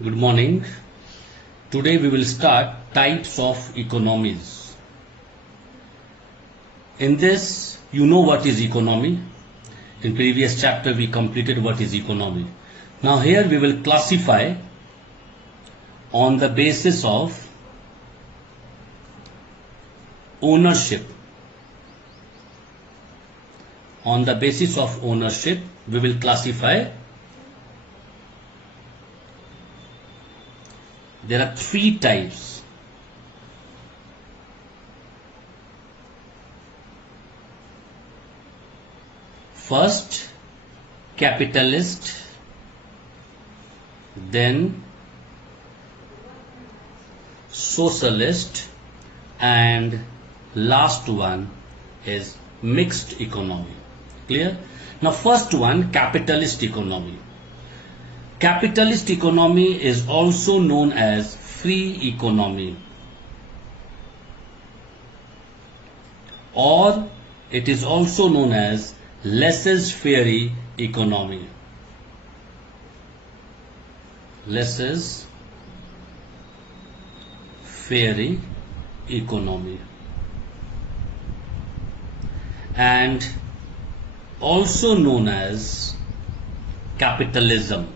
Good morning. Today we will start types of economies. In this, you know what is economy. In previous chapter we completed what is economy. Now here we will classify on the basis of ownership. On the basis of ownership, we will classify. There are three types. First, capitalist, then socialist, and last one is mixed economy. Clear? Now first one, capitalist economy. Capitalist economy is also known as free economy, or it is also known as laissez-faire economy. Laissez-faire economy, and also known as capitalism.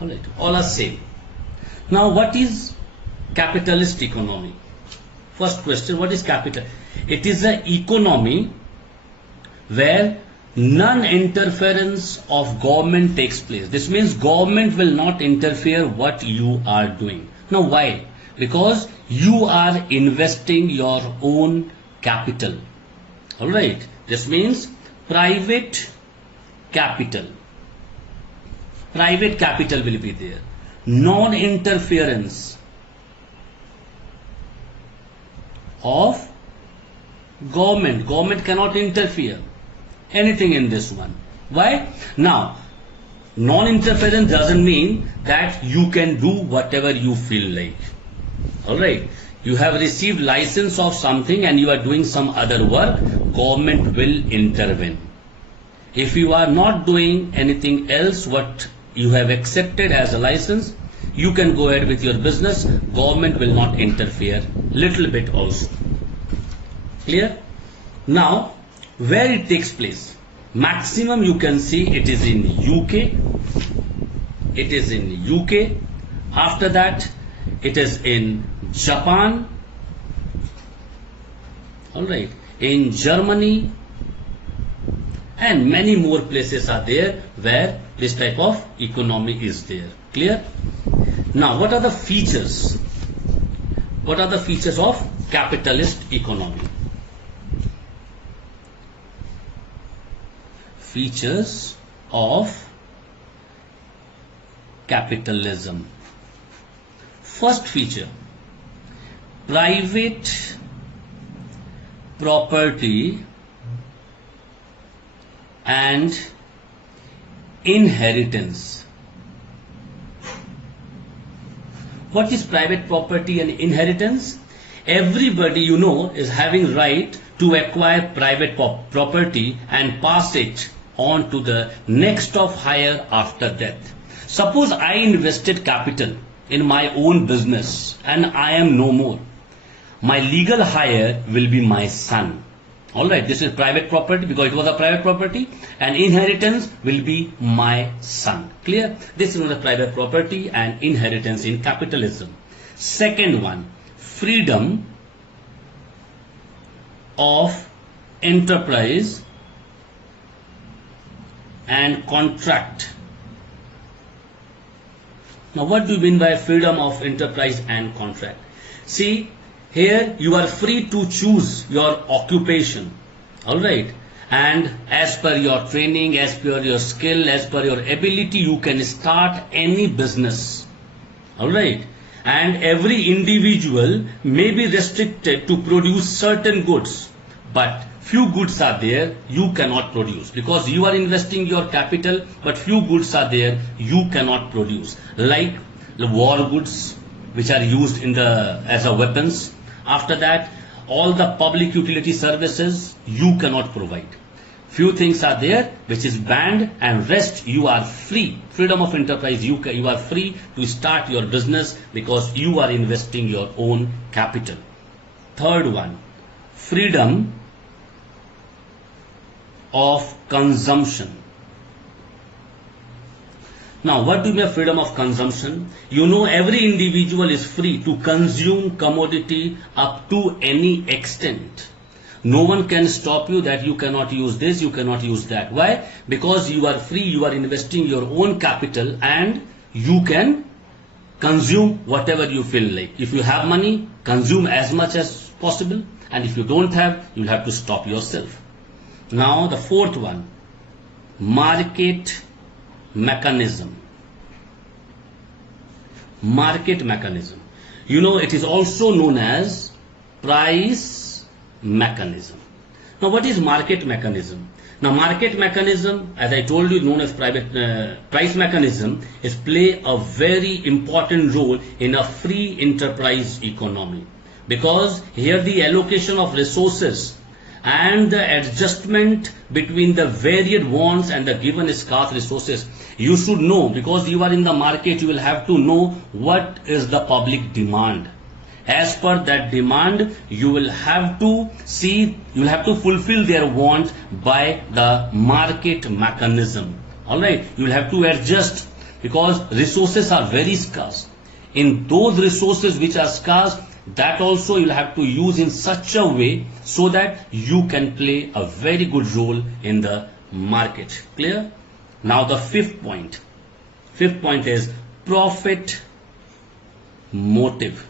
Alright, all are same. Now what is capitalist economy? First question, what is capital? It is an economy where non-interference of government takes place. This means government will not interfere what you are doing. Now why? Because you are investing your own capital. Alright, this means private capital. Private capital will be there. Non-interference of government. Government cannot interfere anything in this one. Why? Now, non-interference doesn't mean that you can do whatever you feel like. Alright. You have received license of something and you are doing some other work, government will intervene. If you are not doing anything else what you have accepted as a license, you can go ahead with your business, government will not interfere little bit also. Clear? Now, where it takes place? Maximum you can see it is in UK. It is in UK. After that, it is in Japan. Alright. In Germany. And many more places are there where this type of economy is there. Clear? Now, what are the features? What are the features of capitalist economy? Features of capitalism. First feature, private property and inheritance. What is private property and inheritance? Everybody you know is having right to acquire private property and pass it on to the next of higher after death. Suppose I invested capital in my own business and I am no more. My legal heir will be my son. Alright, this is private property because it was a private property, and inheritance will be my son. Clear? This is the private property and inheritance in capitalism. Second one, freedom of enterprise and contract. Now what do you mean by freedom of enterprise and contract? See, here you are free to choose your occupation. Alright. And as per your training, as per your skill, as per your ability, you can start any business. Alright. And every individual may be restricted to produce certain goods. But few goods are there you cannot produce because you are investing your capital, but few goods are there you cannot produce, like the war goods which are used in as a weapons. After that, all the public utility services you cannot provide. Few things are there which is banned, and rest you are free. Freedom of enterprise, you are free to start your business because you are investing your own capital. Third one, freedom of consumption. Now, what do you mean by freedom of consumption? You know, every individual is free to consume commodity up to any extent. No one can stop you that you cannot use this, you cannot use that. Why? Because you are free, you are investing your own capital and you can consume whatever you feel like. If you have money, consume as much as possible, and if you don't have, you'll have to stop yourself. Now the fourth one, market mechanism. Market mechanism. You know, it is also known as price mechanism. Now what is market mechanism? Now market mechanism, as I told you, known as price mechanism, is play a very important role in a free enterprise economy, because here the allocation of resources and the adjustment between the varied wants and the given scarce resources, you should know, because you are in the market, you will have to know what is the public demand. As per that demand, you will have to see, you will have to fulfill their wants by the market mechanism. Alright, you will have to adjust because resources are very scarce. In those resources which are scarce, that also you will have to use in such a way so that you can play a very good role in the market. Clear? Now the fifth point is profit motive.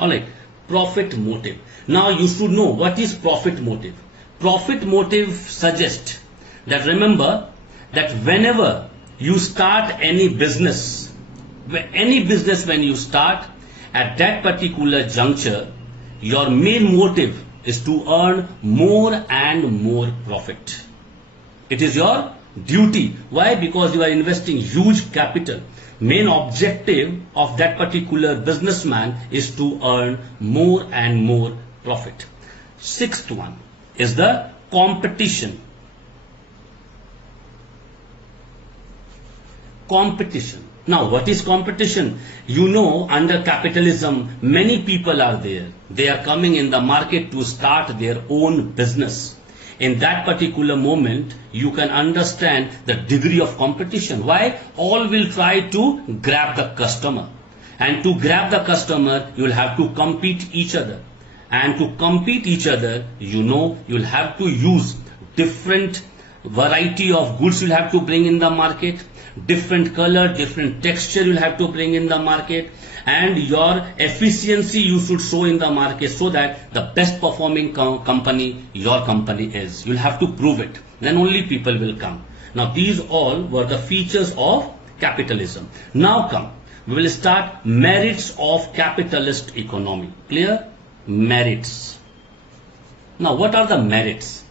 Alright, profit motive. Now you should know what is profit motive. Profit motive suggests that, remember that whenever you start any business when you start, at that particular juncture, your main motive is to earn more and more profit. It is your duty. Why? Because you are investing huge capital. Main objective of that particular businessman is to earn more and more profit. Sixth one is the competition. Competition. Now, what is competition? You know, under capitalism, many people are there. They are coming in the market to start their own business. In that particular moment, you can understand the degree of competition. Why? All will try to grab the customer. And to grab the customer, you will have to compete each other. And to compete each other, you know, you will have to use different variety of goods you will have to bring in the market. Different color, different texture you'll have to bring in the market, and your efficiency you should show in the market so that the best performing company your company is. You'll have to prove it. Then only people will come. Now these all were the features of capitalism. Now come, we will start merits of capitalist economy. Clear? Merits. Now what are the merits?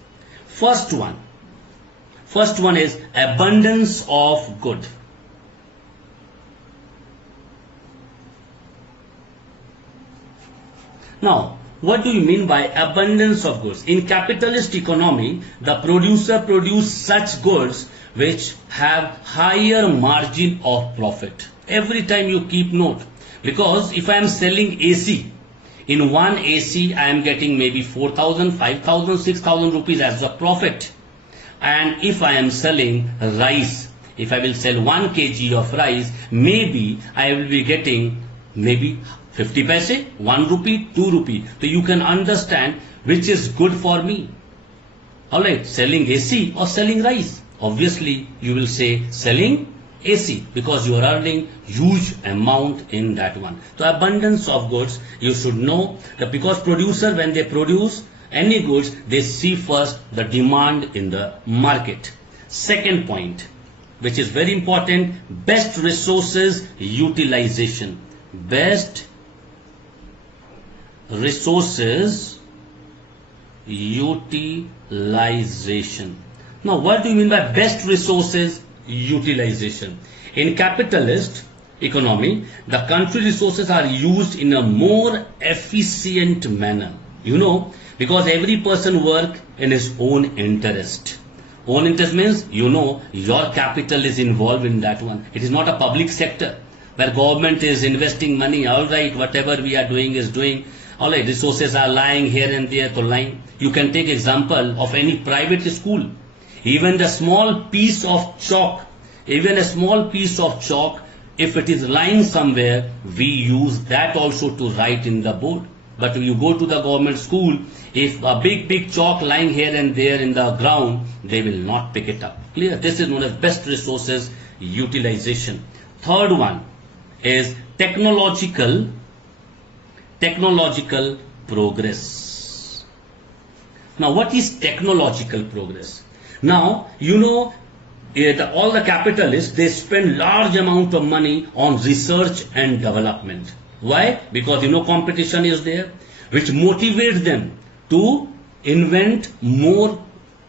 First one is abundance of good. Now, what do you mean by abundance of goods? In capitalist economy, the producer produces such goods which have higher margin of profit. Every time you keep note, because if I am selling AC, in one AC I am getting maybe 4,000, 5,000, 6,000 rupees as a profit. And if I am selling rice, if I will sell 1 kg of rice, maybe I will be getting maybe 50 paise, 1 rupee, 2 rupee. So you can understand which is good for me. Alright, selling AC or selling rice? Obviously, you will say selling AC because you are earning huge amount in that one. So abundance of goods, you should know that because producer, when they produce any goods, they see first the demand in the market. Second point, which is very important, best resources utilization. Best resources utilization. Now, what do you mean by best resources utilization? In capitalist economy, the country resources are used in a more efficient manner. You know, because every person work in his own interest. Own interest means, your capital is involved in that one. It is not a public sector where government is investing money. All right, whatever we are doing is doing. All right, resources are lying here and there to line. You can take example of any private school. Even the small piece of chalk, if it is lying somewhere, we use that also to write in the board. But when you go to the government school, if a big chalk lying here and there in the ground, they will not pick it up. Clear? This is known as best resources utilization. Third one is technological progress. Now, what is technological progress? Now, all the capitalists, they spend large amount of money on research and development. Why? Because competition is there, which motivates them to invent more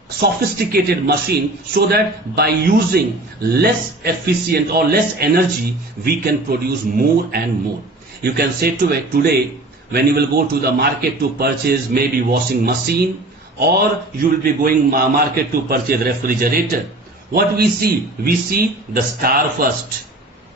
sophisticated machine, so that by using less efficient or less energy, we can produce more and more. You can say today, when you will go to the market to purchase maybe washing machine, or you will be going market to purchase refrigerator, what we see? We see the star first.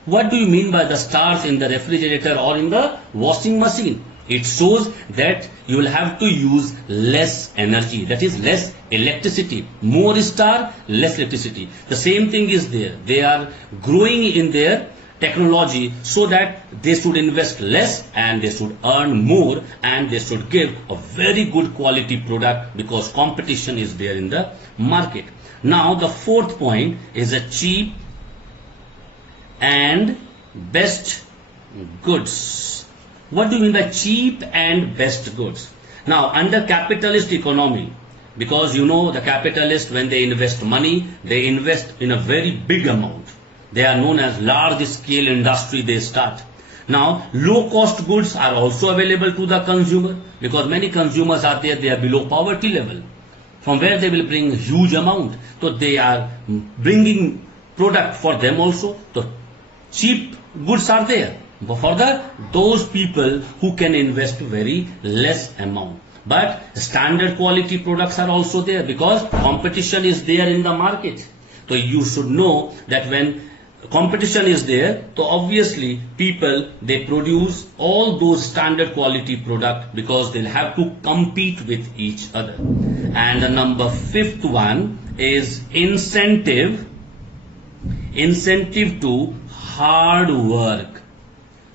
What do you mean by the stars in the refrigerator or in the washing machine? It shows that you will have to use less energy, that is less electricity. More star, less electricity. The same thing is there. They are growing in their technology so that they should invest less and they should earn more, and they should give a very good quality product because competition is there in the market. Now the fourth point is a cheap and best goods. What do you mean by cheap and best goods? Now, under capitalist economy, because the capitalists, when they invest money, they invest in a very big amount. They are known as large scale industry they start. Now, low cost goods are also available to the consumer, because many consumers are there, they are below poverty level, from where they will bring huge amount. So they are bringing product for them also. So cheap goods are there for those people who can invest very less amount. But standard quality products are also there, because competition is there in the market. So you should know that when competition is there, so obviously people, they produce all those standard quality product because they'll have to compete with each other. And the number fifth one is incentive to hard work.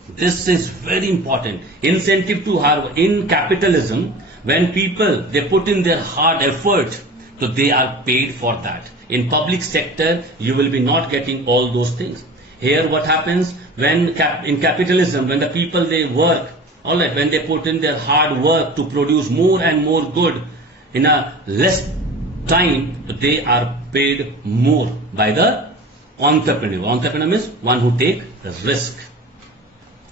This is very important. Incentive to hard work. In capitalism, when people, they put in their hard effort, so they are paid for that. In public sector, you will be not getting all those things. Here what happens, when in capitalism, when the people, they work, all right, when they put in their hard work to produce more and more good in a less time, they are paid more by the entrepreneur. Entrepreneur means one who take the risk.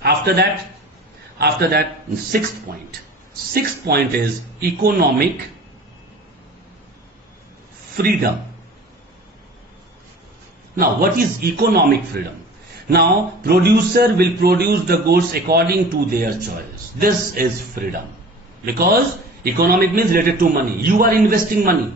After that, sixth point. Sixth point is economic freedom. Now, what is economic freedom? Now, producer will produce the goods according to their choice. This is freedom. Because economic means related to money. You are investing money.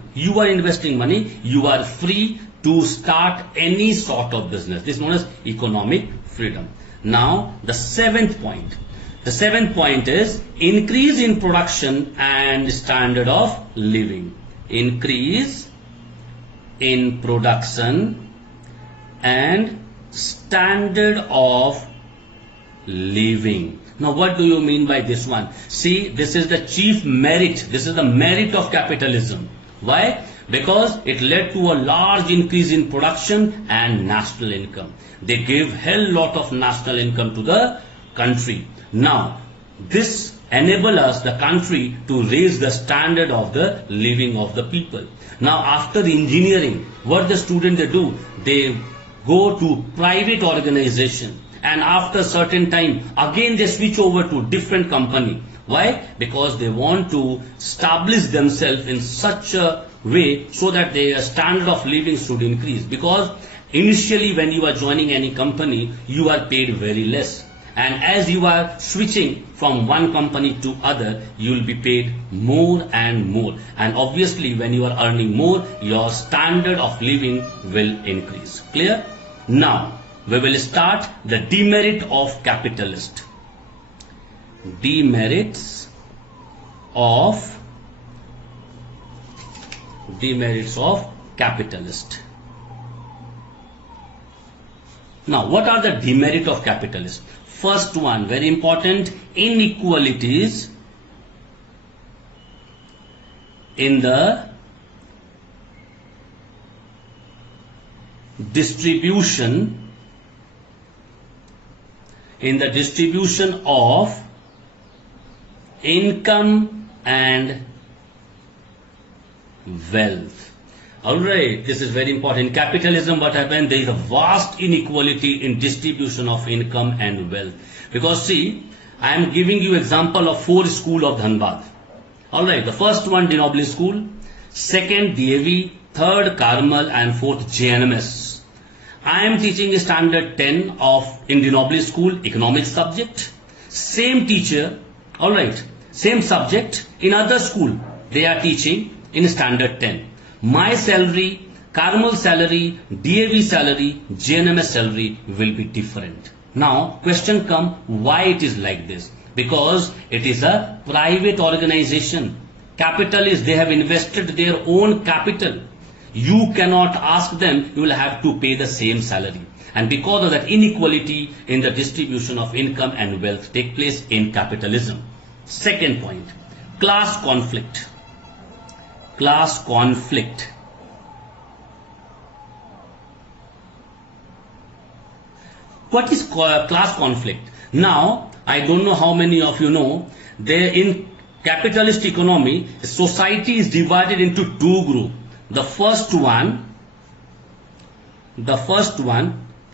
You are free to start any sort of business. This is known as economic freedom. Now, the seventh point. The seventh point is increase in production and standard of living. Increase in production and standard of living. Now, what do you mean by this one? See, this is the chief merit. This is the merit of capitalism. Why? Because it led to a large increase in production and national income. They gave hell lot of national income to the country. Now, this enable us, the country, to raise the standard of the living of the people. Now, after engineering, what the student they do? They go to private organization, and after certain time, again they switch over to different company. Why? Because they want to establish themselves in such a way so that their standard of living should increase. Because initially when you are joining any company, you are paid very less. and as you are switching from one company to other, you will be paid more and more, and obviously when you are earning more, your standard of living will increase. Clear? Now we will start the demerit of capitalist. Demerits of capitalist. Now, what are the demerit of capitalist? First one, very important, inequalities in the distribution of income and wealth. Alright, this is very important. In capitalism, what happened? There is a vast inequality in distribution of income and wealth. Because see, I am giving you example of 4 schools of Dhanbad. Alright, the first one De Noblis School, second DAV, third Carmel, and fourth JNMS. I am teaching standard 10 of in De Noblis School, economics subject. Same teacher, alright, same subject in other school, they are teaching in standard 10. My salary, Carmel salary, DAV salary, JNMS salary will be different. Now question come, why it is like this? Because it is a private organization. Capitalists, they have invested their own capital. You cannot ask them, you will have to pay the same salary. And because of that, inequality in the distribution of income and wealth take place in capitalism. Second point, class conflict. Class conflict. What is class conflict? Now, I don't know how many of you know, there in capitalist economy, society is divided into 2 groups. The first one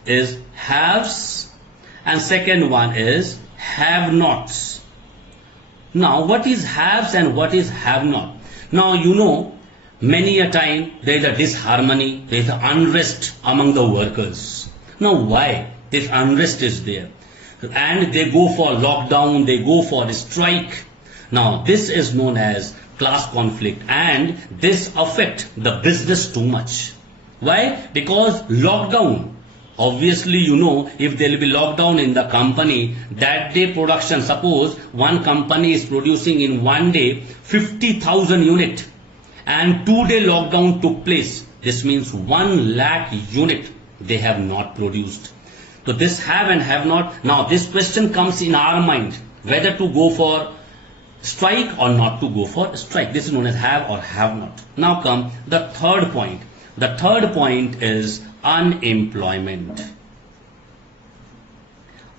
is haves, and second one is have-nots. Now, what is haves and what is have-not? Now, you know, many a time there is a disharmony, there is an unrest among the workers. Now, why this unrest is there? And they go for lockdown, they go for a strike. Now, this is known as class conflict, and this affects the business too much. Why? Because lockdown, obviously you know, if there will be lockdown in the company, that day production, suppose one company is producing in one day 50,000 unit and 2-day lockdown took place, this means 1 lakh unit they have not produced. So this have and have not. Now this question comes in our mind, whether to go for strike or not to go for strike. This is known as have or have not. Now come the third point. The third point is unemployment.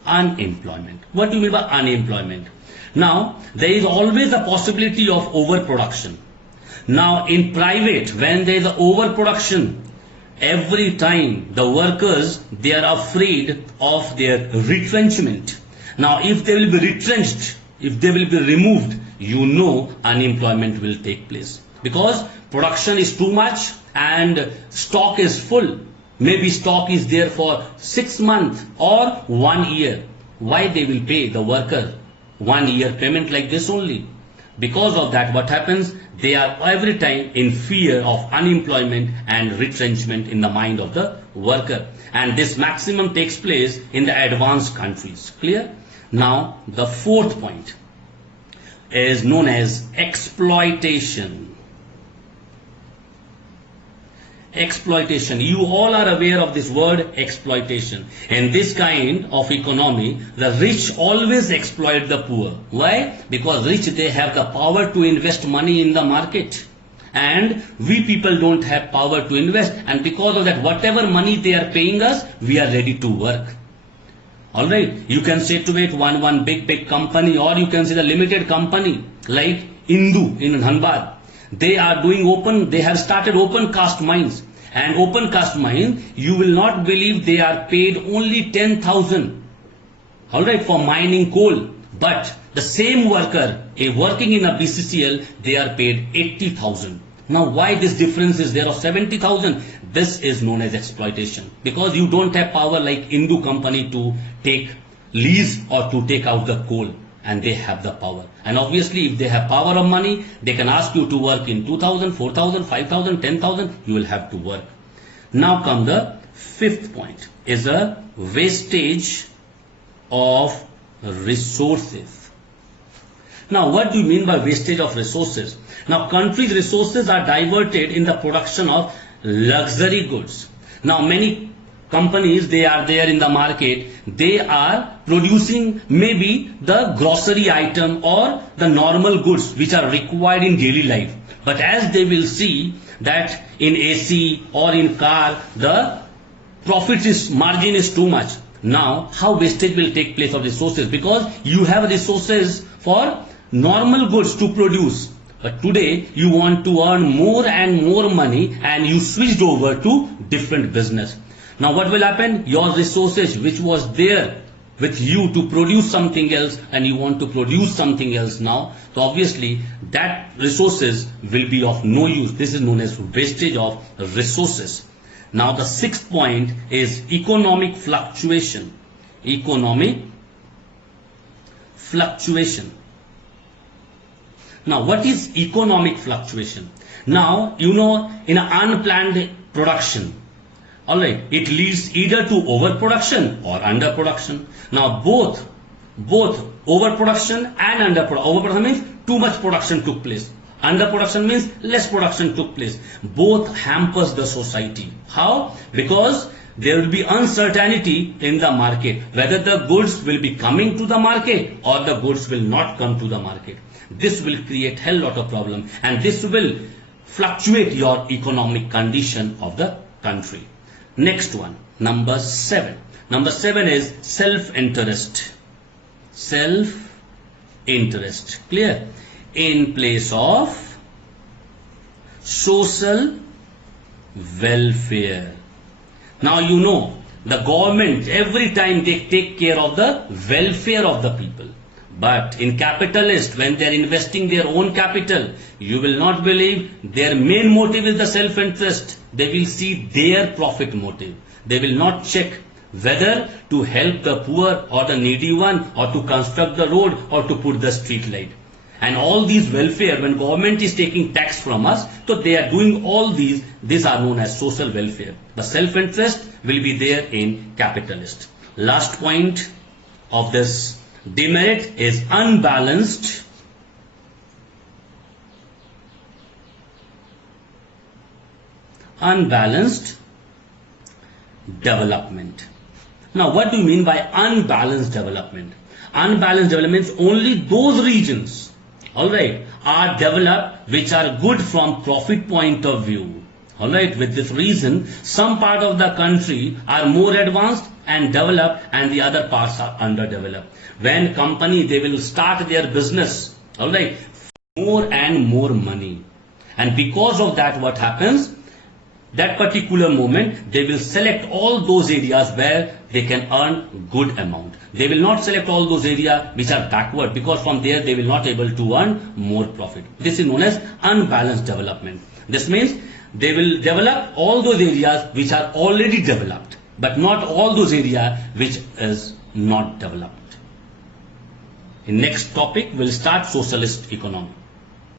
Unemployment. What do you mean by unemployment? Now, there is always a possibility of overproduction. Now, in private, when there is overproduction, every time the workers, they are afraid of their retrenchment. Now, if they will be retrenched, if they will be removed, you know unemployment will take place. Because production is too much and stock is full. Maybe stock is there for 6 months or 1 year. Why they will pay the worker 1 year payment like this only? Because of that, what happens? They are every time in fear of unemployment and retrenchment in the mind of the worker. And this maximum takes place in the advanced countries. Clear? Now, the fourth point is known as exploitation. Exploitation. You all are aware of this word exploitation. In this kind of economy, the rich always exploit the poor. Why? Because rich, they have the power to invest money in the market. And we people don't have power to invest. And because of that, whatever money they are paying us, we are ready to work. Alright, you can say to it one big company, or you can say the limited company like Indu in Dhanbad. They are doing they have started open cast mines. And open cast mine, you will not believe they are paid only 10,000. Alright, for mining coal. But the same worker, working in a BCCL, they are paid 80,000. Now why this difference is there of 70,000? This is known as exploitation. Because you don't have power like Indu company to take lease or to take out the coal, and they have the power. And obviously, if they have power of money, they can ask you to work in 2,000, 4,000, 5,000, 10,000, you will have to work. Now come the fifth point, is a wastage of resources. Now, what do you mean by wastage of resources? Now, countries' resources are diverted in the production of luxury goods. Now, many companies, they are there in the market, they are producing maybe the grocery item or the normal goods which are required in daily life. But as they will see that in AC or in car, the margin is too much. Now, how wastage will take place of resources? Because you have resources for normal goods to produce. But today you want to earn more and more money, and you switched over to different business. Now what will happen? Your resources which was there with you to produce something else, and you want to produce something else now. So obviously that resources will be of no use. This is known as wastage of resources. Now the sixth point is economic fluctuation. Economic fluctuation. Now what is economic fluctuation? Now you know, in an unplanned production, alright, it leads either to overproduction or underproduction. Now both overproduction and underproduction. Overproduction means too much production took place. Underproduction means less production took place. Both hampers the society. How? Because there will be uncertainty in the market, whether the goods will be coming to the market or the goods will not come to the market. This will create hell lot of problem, and this will fluctuate your economic condition of the country. Next one, number 7. Number 7 is self-interest. Self-interest. Clear? In place of social welfare. Now you know, the government every time they take care of the welfare of the people. But in capitalist, when they are investing their own capital, you will not believe their main motive is the self-interest. They will see their profit motive. They will not check whether to help the poor or the needy one, or to construct the road, or to put the street light. And all these welfare, when government is taking tax from us, so they are doing all these are known as social welfare. The self-interest will be there in capitalist. Last point of this demerit is unbalanced development. Now what do you mean by unbalanced development? Unbalanced development means only those regions, alright, are developed which are good from profit point of view. Alright, with this reason, some part of the country are more advanced and developed, and the other parts are underdeveloped. When company, they will start their business, alright, more and more money. And because of that, what happens? That particular moment, they will select all those areas where they can earn good amount. They will not select all those areas which are backward, because from there they will not able to earn more profit. This is known as unbalanced development. This means they will develop all those areas which are already developed, but not all those areas which is not developed. In next topic, we'll start socialist economy.